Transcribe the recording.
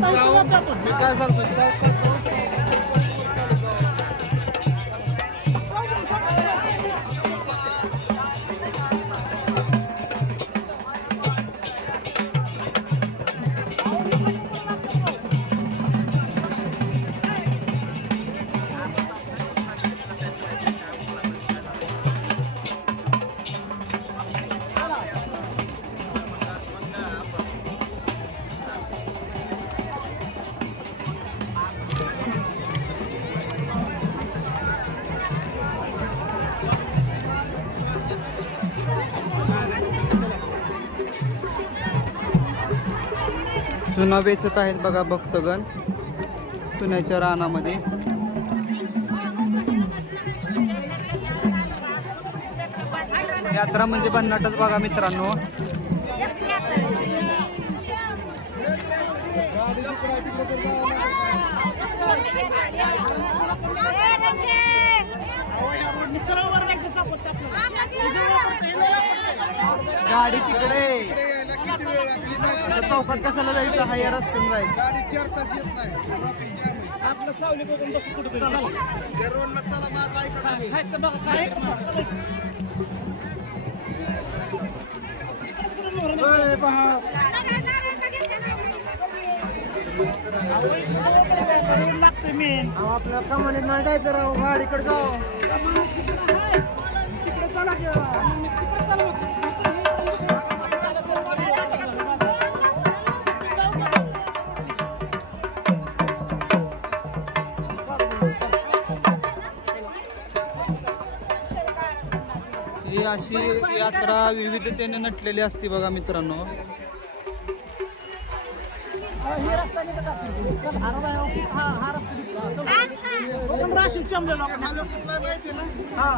मी काय सांगतो चुना वेचत आहेत बघा भक्तगण चुन्याच्या रानामध्ये. यात्रा म्हणजे भन्नाटच बघा मित्रांनो. गाडी तिकडे चौकात कशाला जायचं हा या रस्त्याने जायचं. गाडी 4 तास येत नाही आपलं सावली बघून बस कुठे त्या रोडला चला माझा लागतोय मी आपल्या कमानीत नाही जायचं राव गाडीकडे जाऊ तिकडे चला ही अशी यात्रा विविधतेने नटलेली असते बघा मित्रांनो. हा